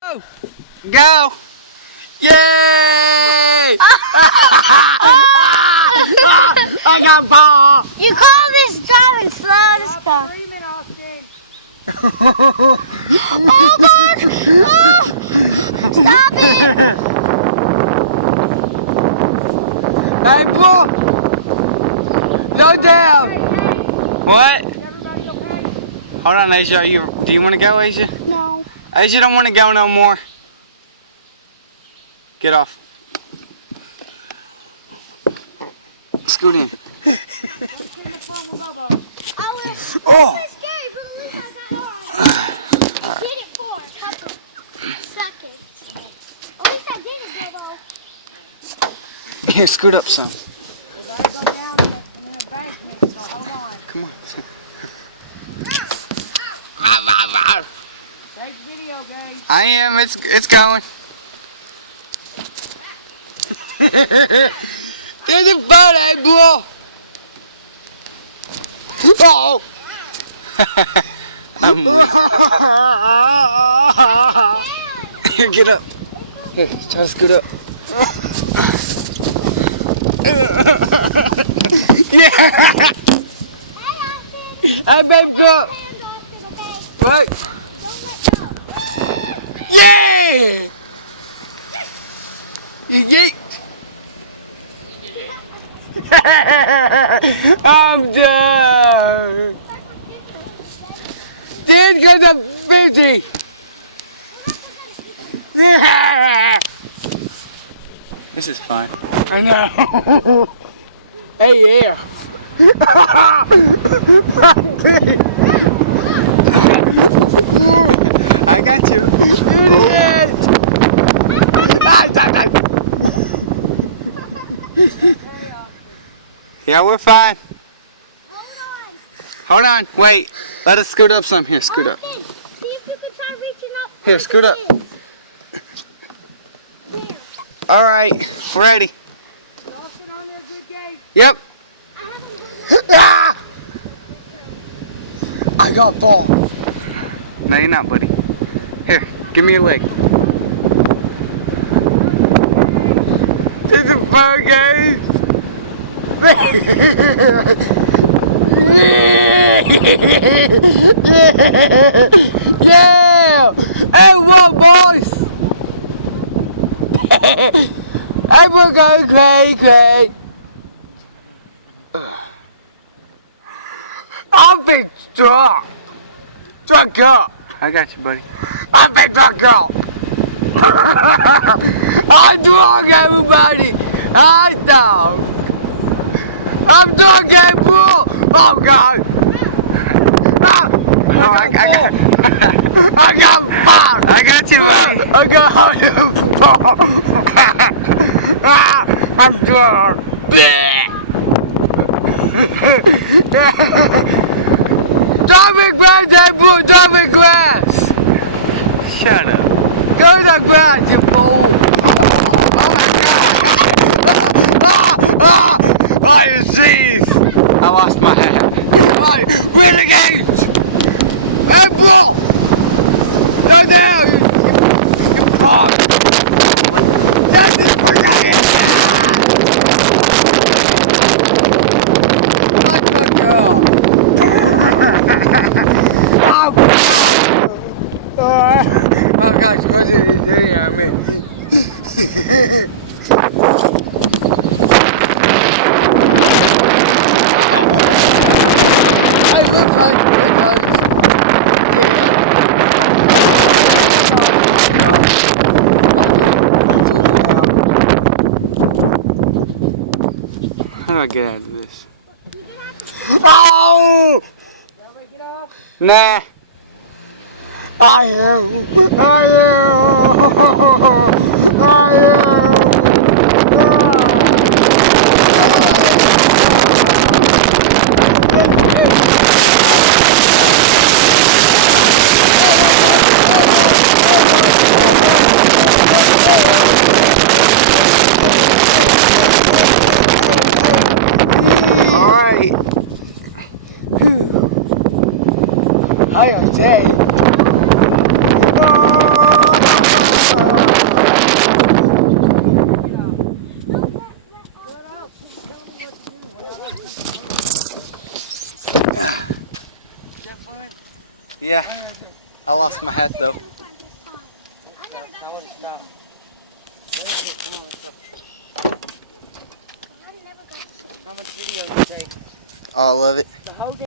Go! Go! Yay! I got ball! You call this driving slow to spot. Oh God! Oh. Stop it! Hey, Paul! No down! What? Hold on, Asia. Do you want to go, Asia? No. Asia don't want to go no more. Get off. Scoot in. Oh! Did it for a couple seconds. At least I did it, Bilbo. Here, scoot up some. Come on. Take video, guys. I am. It's going. There's a boat, I blow. Oh! I'm Here, get up. Here, try to scoot up. Yeah! Hey, babe, go up. Right. Yeah! You yeet! I'm done! Dude, go to 50! This is fun. I know! Hey, yeah! I got you! Idiot! Yeah, we're fine. Hold on, wait. Let us scoot up some. Here, scoot up. See if you can try reaching up. Here, scoot up. All right, we're ready. Yep. Ah! I got ball. No, you're not, buddy. Here, give me your leg. This is fun, guys. Yeah! Hey, what, boys? Hey, we're going crazy. I'm big strong. Drunk up. I got you, buddy. I'm big drunk up. I'm drunk, everybody. I'm drunk. I'm drunk, bro. Oh, God. Oh, I got fun. I got you, buddy. I got fun. I'm drunk. Driving grass, bro. Driving grass. Shut up. Go to the grass, you fool. Oh, my God. Oh, you see? I lost my hat. Renegades! Hey, bro! No, down! You punk! That's it, we're getting it! Let the girl! Oh, gosh, what's it? Yeah, I mean. How do I get out of this? Oh! Nah. I am. I am dead. Yeah, I lost my hat though. I would have stopped. How much video did you take? All of it. The whole